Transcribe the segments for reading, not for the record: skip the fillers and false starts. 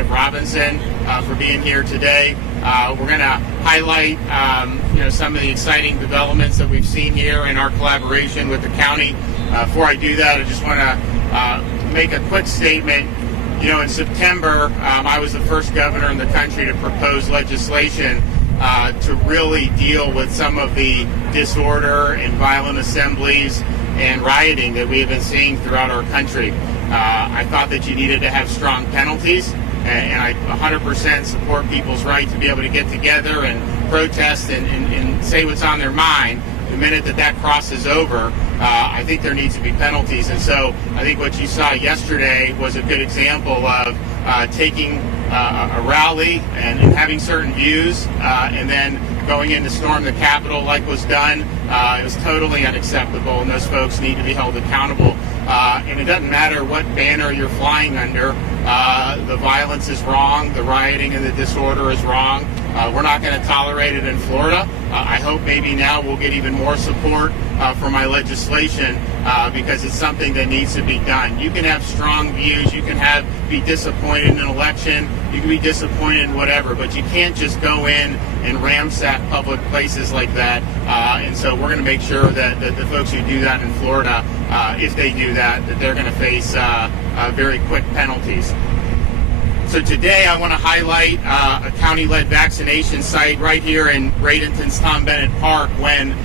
Representative Robinson for being here today. We're going to highlight some of the exciting developments that we've seen here in our collaboration with the county. Before I do that, I just want to make a quick statement. In September, I was the first governor in the country to propose legislation to really deal with some of the disorder and violent assemblies and rioting that we have been seeing throughout our country. I thought that you needed to have strong penalties, and I 100% support people's right to be able to get together and protest and say what's on their mind. The minute that crosses over, I think there needs to be penalties. And so I think what you saw yesterday was a good example of taking a rally and having certain views and then going in to storm the Capitol like was done. It was totally unacceptable, and those folks need to be held accountable. And it doesn't matter what banner you're flying under. The violence is wrong. The rioting and the disorder is wrong. We're not going to tolerate it in Florida. I hope maybe now we'll get even more support for my legislation because it's something that needs to be done. You can have strong views. You can be disappointed in an election. You can be disappointed in whatever, but you can't just go in and ransack public places like that. And so we're going to make sure that the folks who do that in Florida, if they do that they're going to face very quick penalties. So today I want to highlight a county-led vaccination site right here in Bradenton's Tom Bennett Park when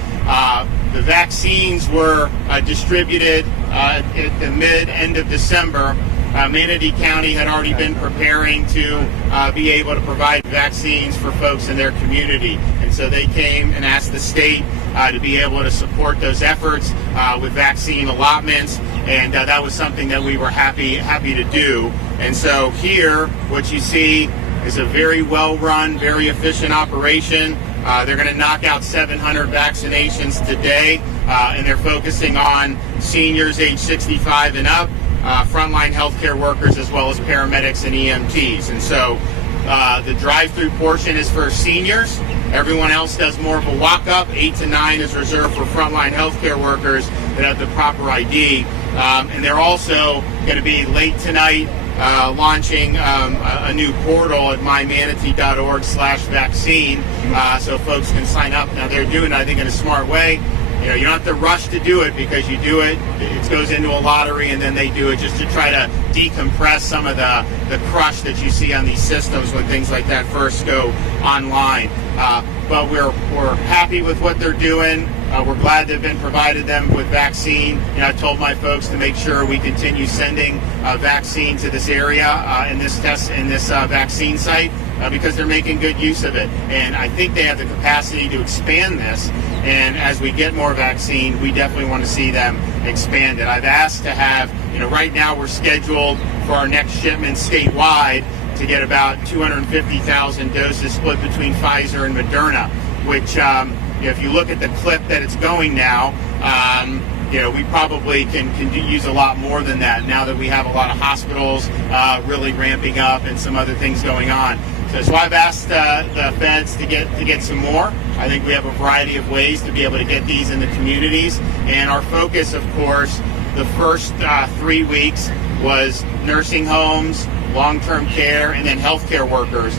the vaccines were distributed at the mid-end of December. Manatee County had already been preparing to be able to provide vaccines for folks in their community. And so they came and asked the state to be able to support those efforts with vaccine allotments. And that was something that we were happy to do. And so here, what you see is a very well-run, very efficient operation. They're going to knock out 700 vaccinations today, and they're focusing on seniors age 65 and up, frontline healthcare workers, as well as paramedics and EMTs. And so the drive-through portion is for seniors. Everyone else does more of a walk-up. 8 to 9 is reserved for frontline healthcare workers that have the proper ID. And they're also going to be late tonight launching a new portal at mymanatee.org/vaccine so folks can sign up. Now they're doing it, I think, in a smart way. You don't have to rush to do it because you do it, it goes into a lottery, and then they do it just to try to decompress some of the crush that you see on these systems when things like that first go online. But we're happy with what they're doing. We're glad to have been provided them with vaccine. I told my folks to make sure we continue sending vaccine to this area in this vaccine site because they're making good use of it. And I think they have the capacity to expand this. And as we get more vaccine, we definitely want to see them expand it. I've asked to have, right now we're scheduled for our next shipment statewide to get about 250,000 doses split between Pfizer and Moderna, which if you look at the clip that it's going now, we probably can use a lot more than that now that we have a lot of hospitals really ramping up and some other things going on. So I've asked the feds to get some more. I think we have a variety of ways to be able to get these in the communities. And our focus, of course, the first 3 weeks was nursing homes, long-term care, and then healthcare workers.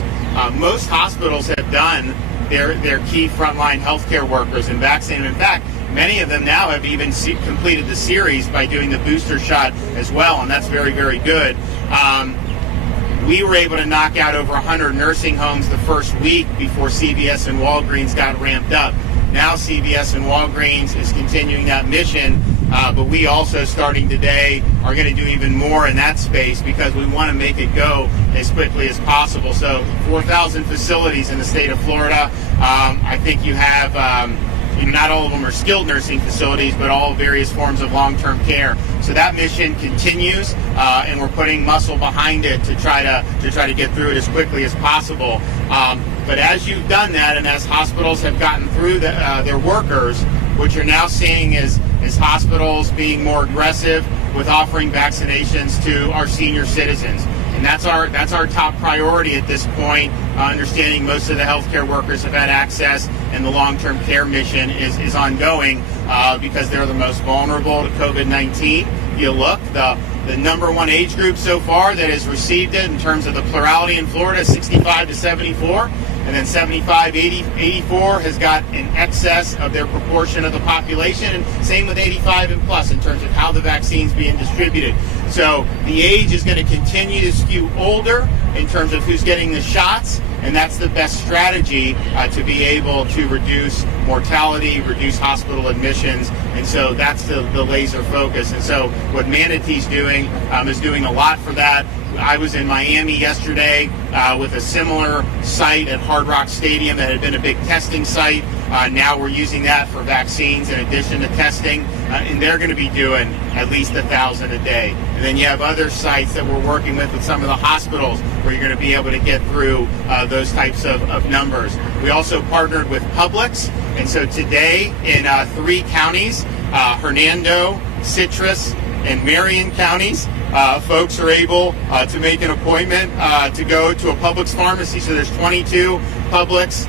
Most hospitals have done their key frontline healthcare workers and vaccinated. In fact, many of them now have even completed the series by doing the booster shot as well, and that's very, very good. We were able to knock out over 100 nursing homes the first week before CVS and Walgreens got ramped up. Now CVS and Walgreens is continuing that mission, but we also, starting today, are going to do even more in that space because we want to make it go as quickly as possible. So 4,000 facilities in the state of Florida. I think you have, not all of them are skilled nursing facilities, but all various forms of long-term care. So that mission continues, and we're putting muscle behind it to try to get through it as quickly as possible. But as you've done that, and as hospitals have gotten through their workers, what you're now seeing is hospitals being more aggressive with offering vaccinations to our senior citizens. And that's our top priority at this point, understanding most of the healthcare workers have had access, and the long-term care mission is ongoing because they're the most vulnerable to COVID-19. You look, the The number one age group so far that has received it in terms of the plurality in Florida is 65 to 74. And then 75, 80, 84 has got in excess of their proportion of the population, and same with 85 and plus in terms of how the vaccine's being distributed. So the age is going to continue to skew older in terms of who's getting the shots, and that's the best strategy to be able to reduce mortality, reduce hospital admissions, and so that's the laser focus. And so what Manatee's doing is doing a lot for that. I was in Miami yesterday with a similar site at Hard Rock Stadium that had been a big testing site. Now we're using that for vaccines in addition to testing, and they're going to be doing at least 1,000 a day. And then you have other sites that we're working with some of the hospitals where you're going to be able to get through those types of numbers. We also partnered with Publix, and so today in 3 counties, Hernando, Citrus, and Marion counties, folks are able to make an appointment to go to a Publix pharmacy. So there's 22 Publix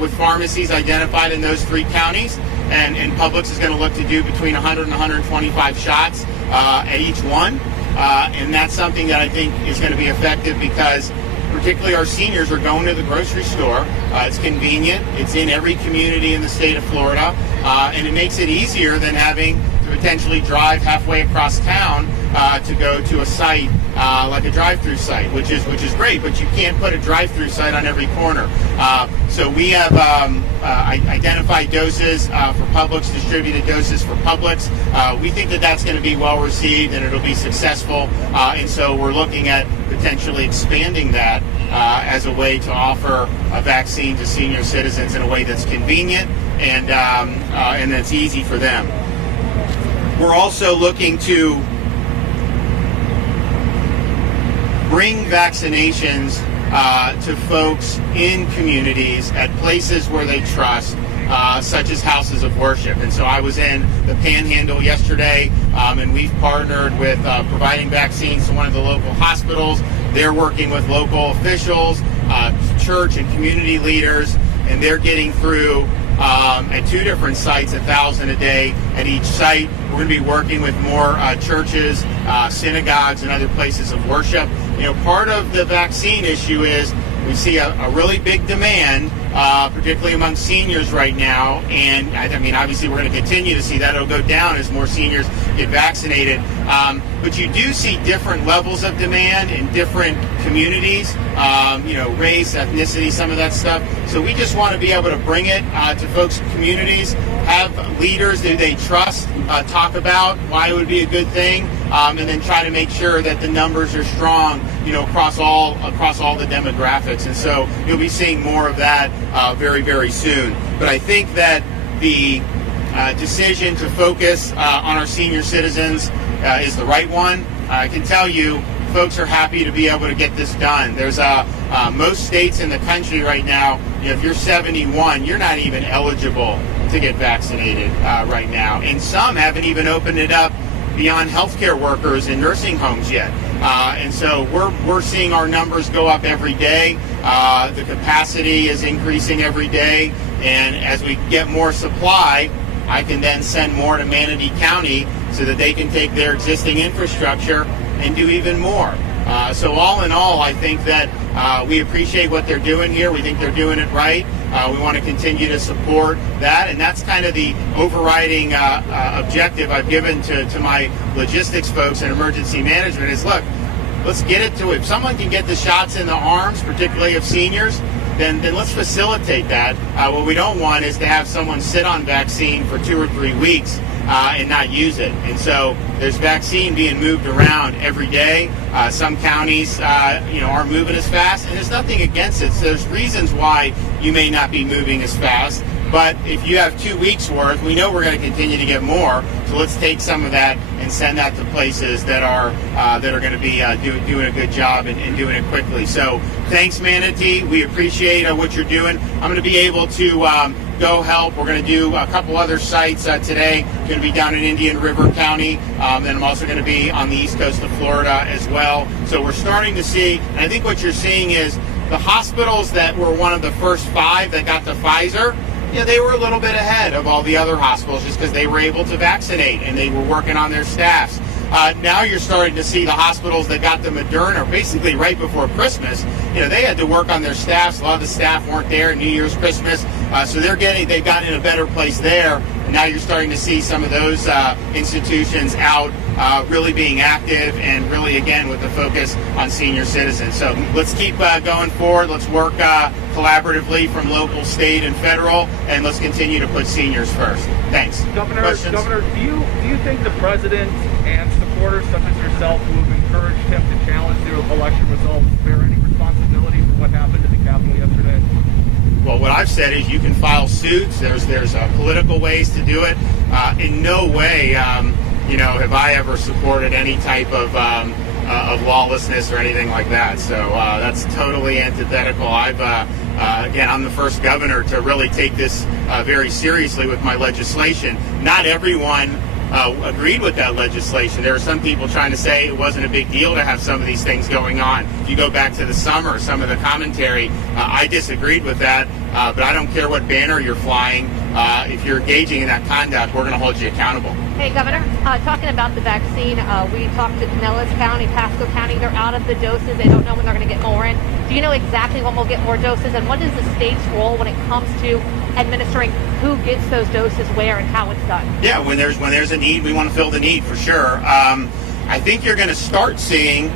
with pharmacies identified in those 3 counties, and Publix is going to look to do between 100 and 125 shots at each one, and that's something that I think is going to be effective because particularly our seniors are going to the grocery store. It's convenient. It's in every community in the state of Florida, and it makes it easier than having to potentially drive halfway across town to go to a site like a drive-through site, which is great, but you can't put a drive-through site on every corner. So we have identified doses for Publix, distributed doses for Publix. We think that that's going to be well received and it'll be successful, and so we're looking at potentially expanding that as a way to offer a vaccine to senior citizens in a way that's convenient and that's easy for them. We're also looking to bring vaccinations to folks in communities at places where they trust, such as houses of worship. And so I was in the Panhandle yesterday, and we've partnered with providing vaccines to one of the local hospitals. They're working with local officials, church and community leaders, and they're getting through at 2 different sites 1,000 a day at each site. We're going to be working with more churches, synagogues, and other places of worship. You know, part of the vaccine issue is we see a really big demand, particularly among seniors right now, and I mean, obviously we're going to continue to see that. It'll go down as more seniors get vaccinated, but you do see different levels of demand in different communities, you know, race, ethnicity, some of that stuff. So we just want to be able to bring it to folks' communities, have leaders that they trust talk about why it would be a good thing, and then try to make sure that the numbers are strong, you know, across all the demographics. And so you'll be seeing more of that very, very soon. But I think that the decision to focus on our senior citizens is the right one. I can tell you, folks are happy to be able to get this done. There's most states in the country right now, you know, if you're 71, you're not even eligible to get vaccinated right now. And some haven't even opened it up beyond healthcare workers in nursing homes yet. And so we're seeing our numbers go up every day. The capacity is increasing every day. And as we get more supply, I can then send more to Manatee County so that they can take their existing infrastructure and do even more. So all in all, I think that we appreciate what they're doing here. We think they're doing it right. We want to continue to support that, and that's kind of the overriding objective I've given to my logistics folks and emergency management is, look, let's get it to it. If someone can get the shots in the arms, particularly of seniors, then let's facilitate that. What we don't want is to have someone sit on vaccine for 2 or 3 weeks and not use it. And so there's vaccine being moved around every day. Some counties, are moving as fast, and there's nothing against it. So there's reasons why you may not be moving as fast. But if you have 2 weeks worth, we know we're going to continue to get more. So let's take some of that and send that to places that are going to be doing a good job and doing it quickly. So thanks, Manatee. We appreciate what you're doing. I'm going to be able to go help. We're going to do a couple other sites today. Going to be down in Indian River County. Then I'm also going to be on the east coast of Florida as well. So we're starting to see, and I think what you're seeing is the hospitals that were one of the first 5 that got the Pfizer, they were a little bit ahead of all the other hospitals just because they were able to vaccinate and they were working on their staffs. Now you're starting to see the hospitals that got the Moderna basically right before Christmas. They had to work on their staffs. A lot of the staff weren't there New Year's, Christmas, so they've gotten in a better place there. And now you're starting to see some of those institutions out really being active and really, again, with the focus on senior citizens. So let's keep going forward. Let's work collaboratively from local, state, and federal, and let's continue to put seniors first. Thanks. Governor, do you think the president and supporters such as yourself who have encouraged him to challenge the election results bear any responsibility for what happened at the Capitol yesterday? Well, what I've said is you can file suits. There's political ways to do it. In no way, have I ever supported any type of lawlessness or anything like that. So that's totally antithetical. I'm the first governor to really take this very seriously with my legislation. Not everyone agreed with that legislation. There are some people trying to say it wasn't a big deal to have some of these things going on. If you go back to the summer, some of the commentary, I disagreed with that, but I don't care what banner you're flying. If you're engaging in that conduct, we're going to hold you accountable. Hey, Governor, talking about the vaccine, we talked to Pinellas County, Pasco County. They're out of the doses. They don't know when they're going to get more in. Do you know exactly when we'll get more doses? And what is the state's role when it comes to administering who gets those doses where and how it's done? Yeah, when there's a need, we want to fill the need for sure. I think you're going to start seeing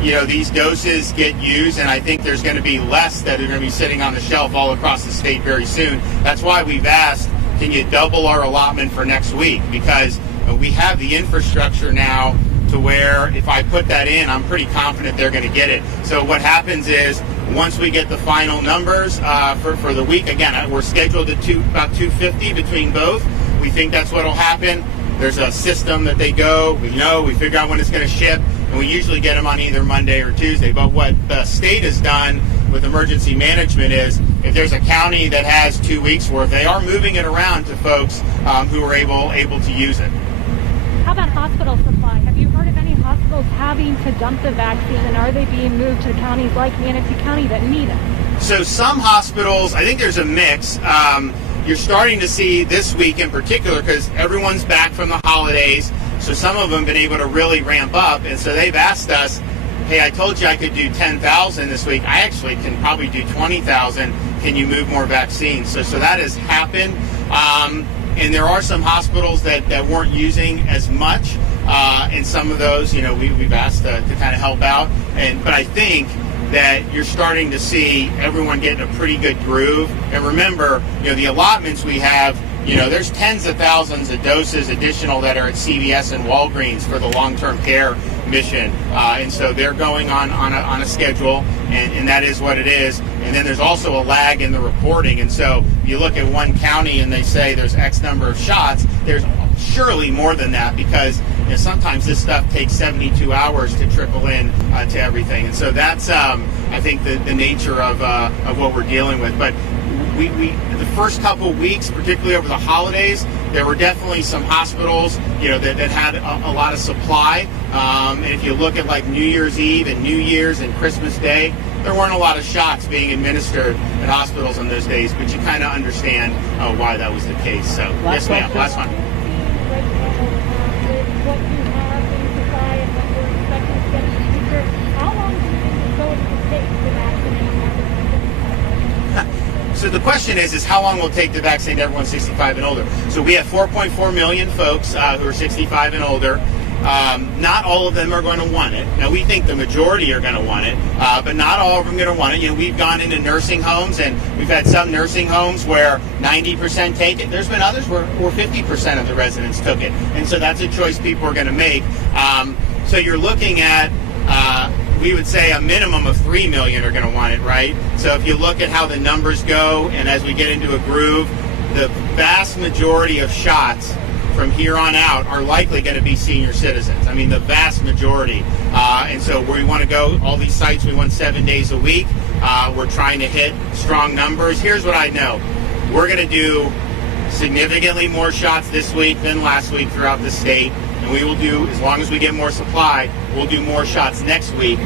these doses get used, and I think there's going to be less that are going to be sitting on the shelf all across the state very soon. That's why we've asked, can you double our allotment for next week? Because we have the infrastructure now to where if I put that in, I'm pretty confident they're going to get it. So what happens is once we get the final numbers for the week, again, we're scheduled at about 250 between both. We think that's what will happen. There's a system that they go. We figure out when it's going to ship, and we usually get them on either Monday or Tuesday. But what the state has done with emergency management is if there's a county that has 2 weeks worth, they are moving it around to folks who are able to use it. How about hospital supply? Have you heard of any hospitals having to dump the vaccine, and are they being moved to counties like Manatee County that need it? So some hospitals, I think there's a mix. You're starting to see this week in particular because everyone's back from the holidays, so some of them have been able to really ramp up, and so they've asked us, hey, I told you I could do 10,000 this week. I actually can probably do 20,000. Can you move more vaccines? So that has happened. And there are some hospitals that weren't using as much. And some of those, we've asked to kind of help out. But I think that you're starting to see everyone getting a pretty good groove. And remember, the allotments we have, there's tens of thousands of doses additional that are at CVS and Walgreens for the long-term care mission. And so they're going on a schedule, and that is what it is. And then there's also a lag in the reporting. And so you look at one county and they say there's X number of shots. There's surely more than that because sometimes this stuff takes 72 hours to trickle in to everything. And so that's, I think, the nature of what we're dealing with. But we the first couple of weeks, particularly over the holidays, there were definitely some hospitals, that had a lot of supply. And if you look at like New Year's Eve and New Year's and Christmas Day, there weren't a lot of shots being administered at hospitals on those days, but you kind of understand why that was the case. So, yes, ma'am. Last one. What you have in supply and what you're expecting to get in the future, how long do you think it's going to take to vaccinate everyone? So the question is how long will it take to vaccinate everyone 65 and older? So we have 4.4 million folks who are 65 and older. Not all of them are going to want it. Now, we think the majority are going to want it, but not all of them are going to want it. We've gone into nursing homes, and we've had some nursing homes where 90% take it. There's been others where 50% of the residents took it. And so that's a choice people are going to make. So you're looking at, we would say a minimum of 3 million are going to want it, right? So if you look at how the numbers go, and as we get into a groove, the vast majority of shots from here on out are likely going to be senior citizens. I mean, the vast majority. And so we want to go, all these sites, we want 7 days a week. We're trying to hit strong numbers. Here's what I know. We're going to do significantly more shots this week than last week throughout the state. And we will do, as long as we get more supply, we'll do more shots next week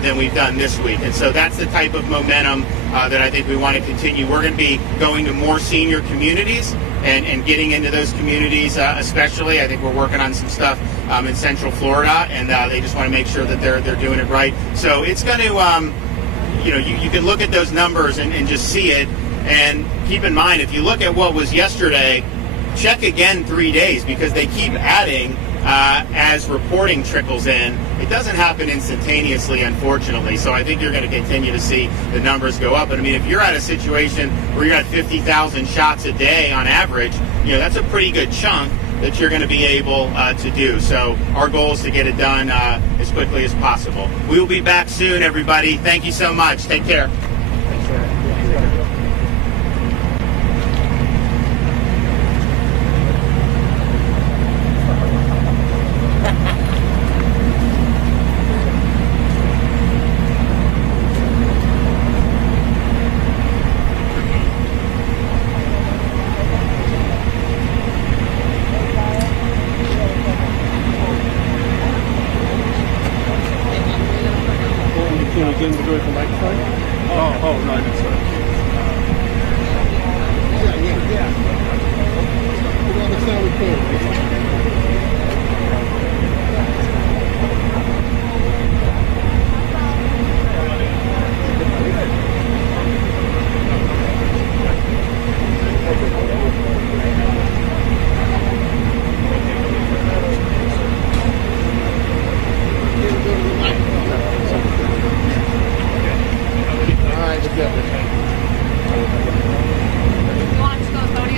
than we've done this week. And so that's the type of momentum that I think we want to continue. We're going to be going to more senior communities, and getting into those communities, especially. I think we're working on some stuff in Central Florida, and they just want to make sure that they're doing it right. So it's going to, you can look at those numbers and just see it. And keep in mind, if you look at what was yesterday, check again 3 days, because they keep adding as reporting trickles in. It doesn't happen instantaneously, unfortunately. So I think you're going to continue to see the numbers go up. And I mean, if you're at a situation where you're at 50,000 shots a day on average, that's a pretty good chunk that you're going to be able to do. So our goal is to get it done as quickly as possible. We will be back soon, everybody. Thank you so much. Take care.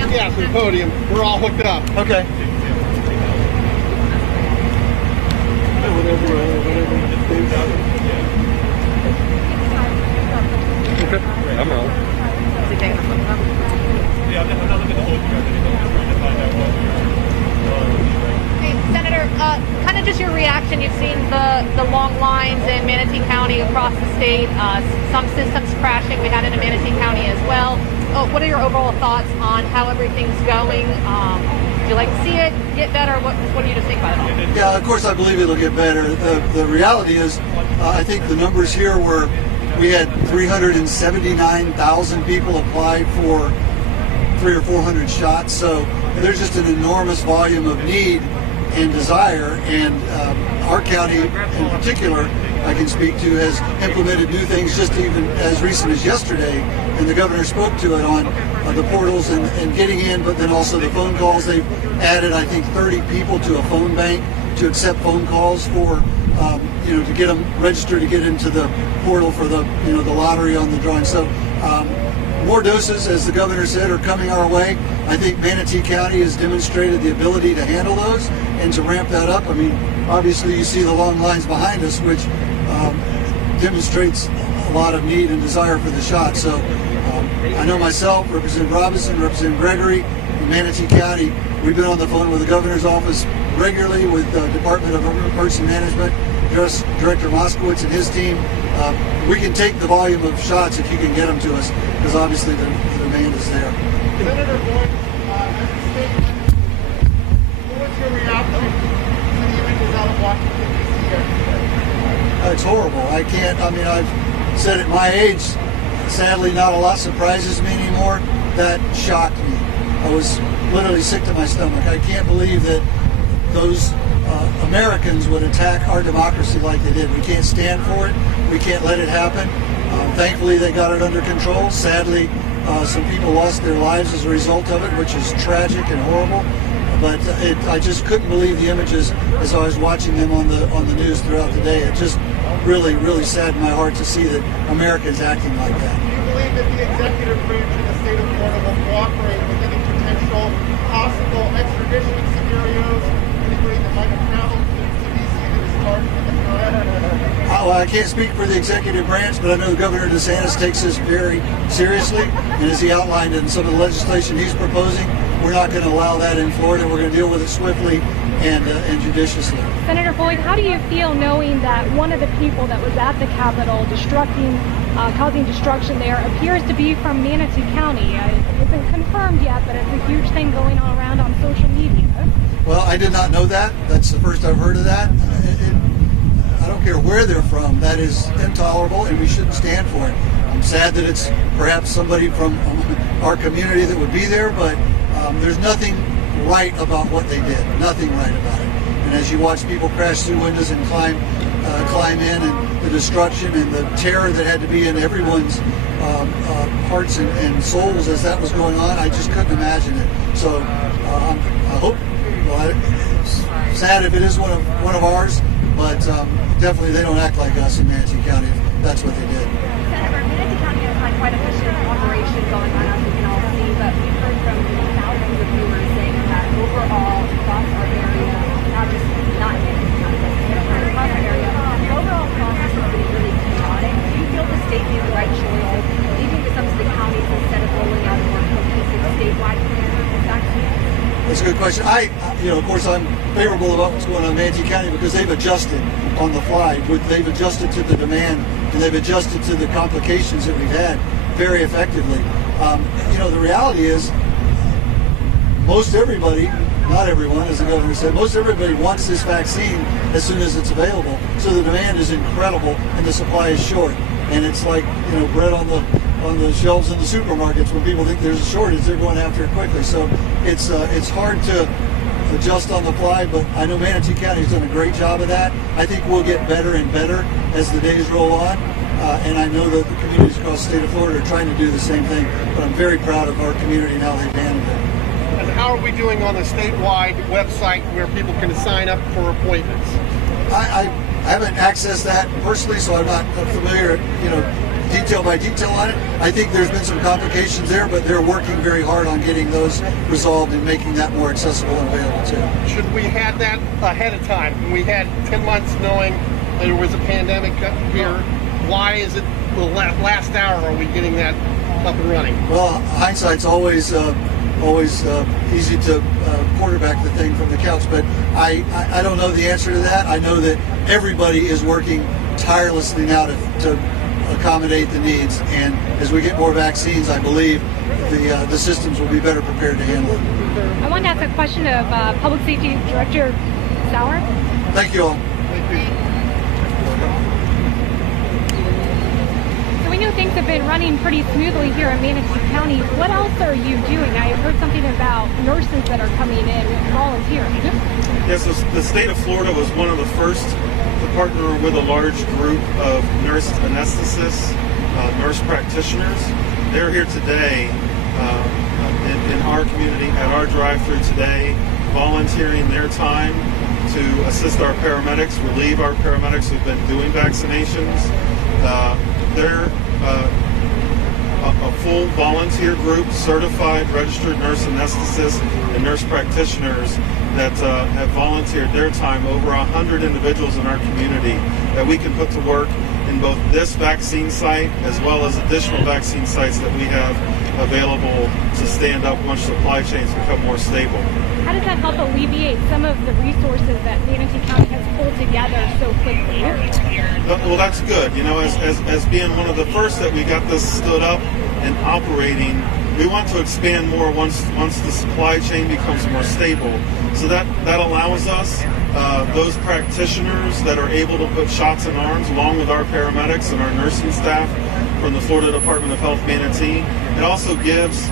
Yeah, to the podium. We're all hooked up. Okay. Okay, I'm wrong. Hey, Senator, kind of just your reaction. You've seen the long lines in Manatee County across the state, some systems crashing. We had it in Manatee County as well. What are your overall thoughts on how everything's going? Do you like to see it get better? What do you just think about it all? Yeah, of course I believe it'll get better. The reality is, I think the numbers here were, we had 379,000 people apply for 300 or 400 shots. So there's just an enormous volume of need and desire. And our county in particular, I can speak to, has implemented new things just even as recent as yesterday. And the governor spoke to it on the portals and getting in, but then also the phone calls. They've added, I think, 30 people to a phone bank to accept phone calls for, to get them registered to get into the portal for the lottery on the drawing. So more doses, as the governor said, are coming our way. I think Manatee County has demonstrated the ability to handle those and to ramp that up. I mean, obviously you see the long lines behind us, which demonstrates a lot of need and desire for the shot. So I know myself, Representative Robinson, Representative Gregory, in Manatee County, we've been on the phone with the governor's office regularly, with the Department of Emergency Management, Director Moskowitz and his team. We can take the volume of shots if you can get them to us, because obviously the demand is there. Senator Boyd, as a statement, what was your reaction to the images out of Washington, D.C. yesterday? It's horrible. I've said at my age, sadly not a lot surprises me anymore. That shocked me. I was literally sick to my stomach. I can't believe that those Americans would attack our democracy like they did. We can't stand for it. We can't let it happen. Thankfully, they got it under control. Sadly, some people lost their lives as a result of it, which is tragic and horrible. But I just couldn't believe the images as I was watching them on the news throughout the day. It just really, really saddened my heart to see that Americans acting like that. Do you believe that the executive branch in the state of Florida will cooperate with any potential possible extradition scenarios? Anybody that might have traveled to D.C. that is charged with the crime? Well, I can't speak for the executive branch, but I know Governor DeSantis takes this very seriously. And as he outlined in some of the legislation he's proposing, we're not going to allow that in Florida. We're going to deal with it swiftly and judiciously. Senator Boyd, how do you feel knowing that one of the people that was at the Capitol causing destruction there appears to be from Manatee County? It isn't confirmed yet, but it's a huge thing going on around on social media. Well, I did not know that. That's the first I've heard of that. I don't care where they're from. That is intolerable, and we shouldn't stand for it. I'm sad that it's perhaps somebody from our community that would be there, but there's nothing right about what they did. Nothing right about it. And as you watch people crash through windows and climb in, and the destruction and the terror that had to be in everyone's hearts and souls as that was going on, I just couldn't imagine it. So I hope. Well, it's sad if it is one of ours, but definitely they don't act like us in Manatee County if that's what they did. Senator, Manatee County has had quite a efficient operation going on, as we can all see, but we've heard from thousands of viewers saying that overall, across our area, not just not in Manatee County, but across our area, the overall process has been really chaotic. Do you feel the state made the right choice, leaving to some of the counties instead of rolling out a more cohesive statewide plan for vaccines? That's a good question. Of course, I'm favorable about what's going on in Manatee County because they've adjusted on the fly. They've adjusted to the demand and they've adjusted to the complications that we've had very effectively. The reality is most everybody, not everyone, as the governor said, most everybody wants this vaccine as soon as it's available. So the demand is incredible and the supply is short. And it's like, bread on the shelves in the supermarkets. When people think there's a shortage, they're going after it quickly. So it's hard to adjust on the fly, but I know Manatee County has done a great job of that. I think we'll get better and better as the days roll on. And I know that the communities across the state of Florida are trying to do the same thing, but I'm very proud of our community and how they've handled it. And how are we doing on the statewide website where people can sign up for appointments? I haven't accessed that personally, so I'm not familiar, detail by detail on it. I think there's been some complications there, but they're working very hard on getting those resolved and making that more accessible and available too. Should we had that ahead of time? We had 10 months knowing there was a pandemic here. Why is it the last hour are we getting that up and running? Well, hindsight's always easy to quarterback the thing from the couch, but I don't know the answer to that. I know that everybody is working tirelessly now to accommodate the needs, and as we get more vaccines, I believe the systems will be better prepared to handle it. I want to ask a question of Public Safety Director Sauer. Thank you all. So we know things have been running pretty smoothly here in Manatee County. What else are you doing? I heard something about nurses that are coming in volunteering. Yes, the state of Florida was one of the first to partner with a large group of nurse anesthetists, nurse practitioners. They're here today in our community at our drive-thru today, volunteering their time to assist our paramedics, relieve our paramedics who've been doing vaccinations. They're a full volunteer group, certified registered nurse anesthetists and nurse practitioners that have volunteered their time, over 100 individuals in our community that we can put to work in both this vaccine site as well as additional vaccine sites that we have available to stand up once supply chains become more stable. How does that help alleviate some of the resources that Manatee County has pulled together so quickly? Well, that's good. As being one of the first that we got this stood up and operating, we want to expand more once the supply chain becomes more stable. So that allows us, those practitioners that are able to put shots in arms along with our paramedics and our nursing staff from the Florida Department of Health Manatee. It also gives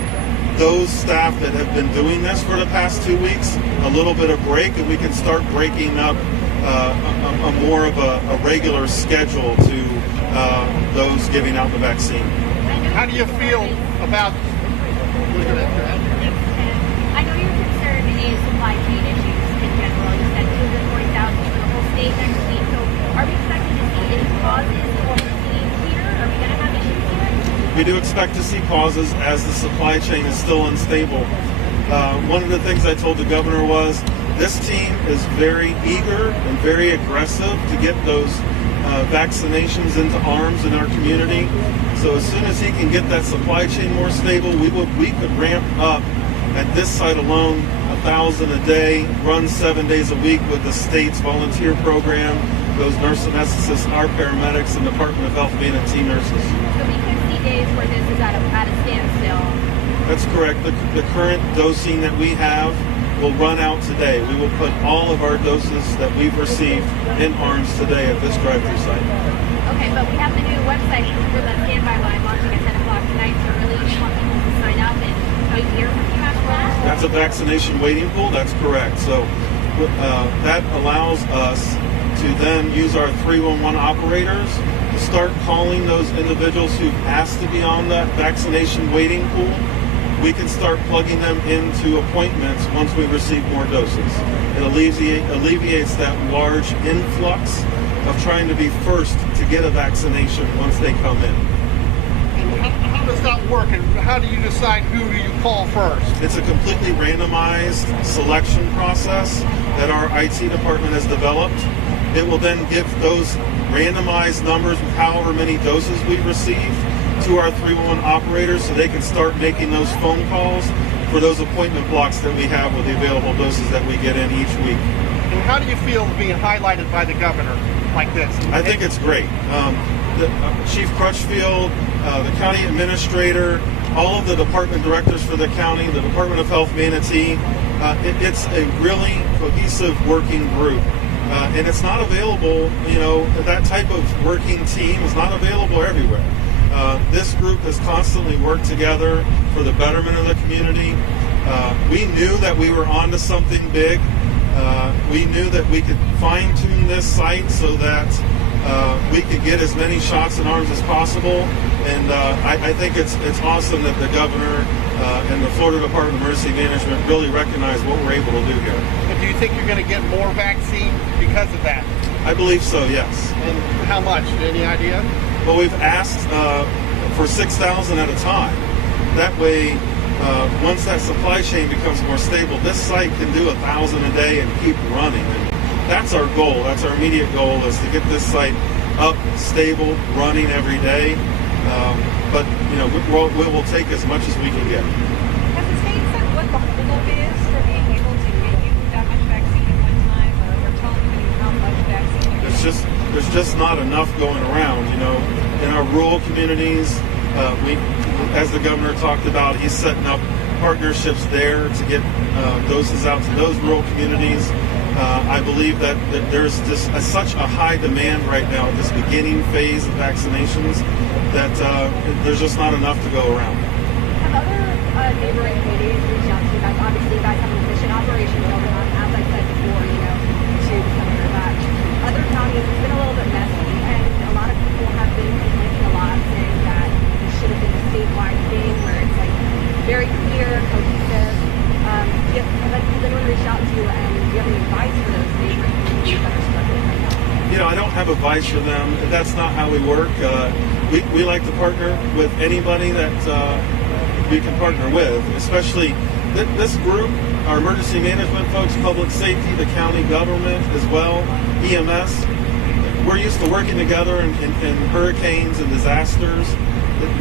those staff that have been doing this for the past 2 weeks a little bit of break, and we can start breaking up a more of a regular schedule to those giving out the vaccine. How do you feel about... I know your concern is supply chain issues in general. You said 240,000 for the whole state next week. So are we expecting to see any pauses in what we're seeing here? Are we going to have issues here? We do expect to see pauses as the supply chain is still unstable. One of the things I told the governor was this team is very eager and very aggressive to get those vaccinations into arms in our community. So as soon as he can get that supply chain more stable, we could ramp up at this site alone 1,000 a day, run 7 days a week with the state's volunteer program, those nurse anesthetists, our paramedics, and Department of Health Manatee nurses. So we could see days where this is at a standstill. That's correct. The current dosing that we have will run out today. We will put all of our doses that we've received in arms today at this drive-thru site. Okay, but we have the new website for the standby line launching at 10 o'clock tonight, so really you want people to sign up and wait here for you after. That's a vaccination waiting pool. That's correct. So that allows us to then use our 311 operators to start calling those individuals who've asked to be on that vaccination waiting pool. We can start plugging them into appointments once we receive more doses. It alleviates that large influx of trying to be first to get a vaccination once they come in. How does that work, and how do you decide who you call first? It's a completely randomized selection process that our IT department has developed. It will then give those randomized numbers with however many doses we've received to our 311 operators so they can start making those phone calls for those appointment blocks that we have with the available doses that we get in each week. And how do you feel being highlighted by the governor like this? I think it's great. Chief Crutchfield, the county administrator, all of the department directors for the county, the Department of Health, Manatee, it's a really cohesive working group. And it's not available, that type of working team is not available everywhere. This group has constantly worked together for the betterment of the community. We knew that we were onto something big. We knew that we could fine-tune this site so that we could get as many shots in arms as possible. And I think it's awesome that the governor and the Florida Department of Emergency Management really recognize what we're able to do here. But do you think you're going to get more vaccine because of that? I believe so, yes. And how much? Any idea? Well, we've asked for 6,000 at a time. That way, once that supply chain becomes more stable, this site can do 1,000 a day and keep running. And that's our goal. That's our immediate goal, is to get this site up, stable, running every day. But we will take as much as we can get. Has the state said what the holdup is for being able to get you that much vaccine at one time, or they're telling you how much vaccine? There's just not enough going around. In our rural communities, as the governor talked about, he's setting up partnerships there to get doses out to those rural communities. I believe that there's just such a high demand right now at this beginning phase of vaccinations that there's just not enough to go around. Have other neighboring communities reached out to you guys? Obviously, you guys have an efficient operation going on, as I said before, to become your batch. Other counties, it's been a little bit messy, and a lot of people have been complaining a lot, saying that it should have been a statewide thing where it's like very clear, cohesive. Has anyone reached out to you, and do you have any advice for those neighboring communities that are struggling right now? I don't have advice for them. That's not how we work. We like to partner with anybody that we can partner with, especially this group, our emergency management folks, public safety, the county government as well, EMS. We're used to working together in hurricanes and disasters.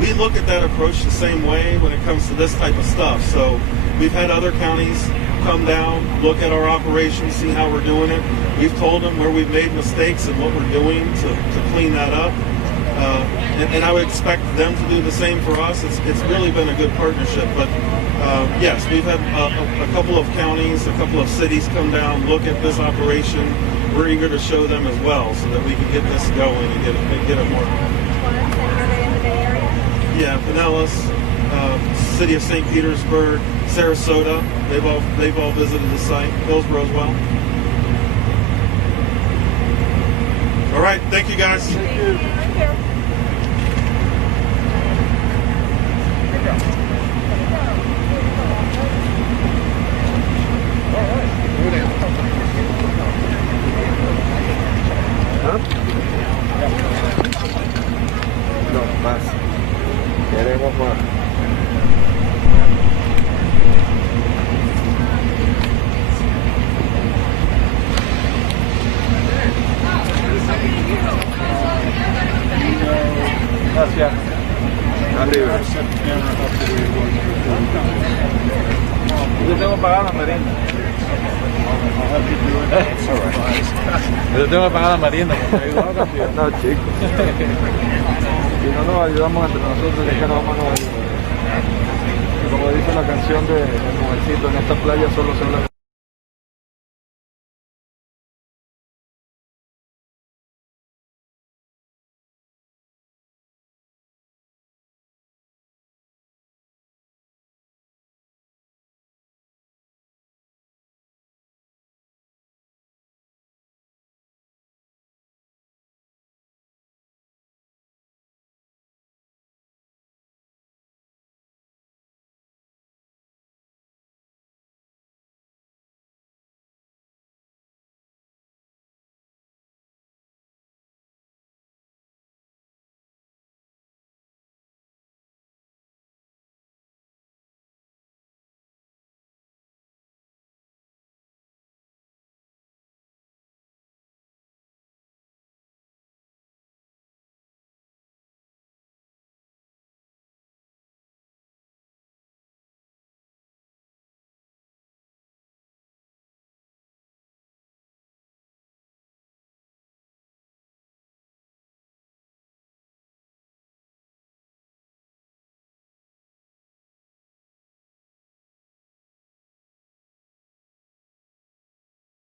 We look at that approach the same way when it comes to this type of stuff. So we've had other counties come down, look at our operations, see how we're doing it. We've told them where we've made mistakes and what we're doing to clean that up. And I would expect them to do the same for us. It's really been a good partnership. But yes, we've had a couple of counties, a couple of cities come down, look at this operation. We're eager to show them as well so that we can get this going and get it more. Yeah, Pinellas, City of St. Petersburg, Sarasota, they've all visited the site. Hillsborough as well. All right, thank you guys. Thank you. No, más. Queremos más. Gracias. Arriba. Yo tengo que pagar la merienda. Yo tengo que pagar la merienda porque ayuda a la cantidad. No, chicos. Si no nos ayudamos entre nosotros, ¿de qué nos vamos a ayudar? Y como dice la canción de Mujercito, en esta playa solo se habla.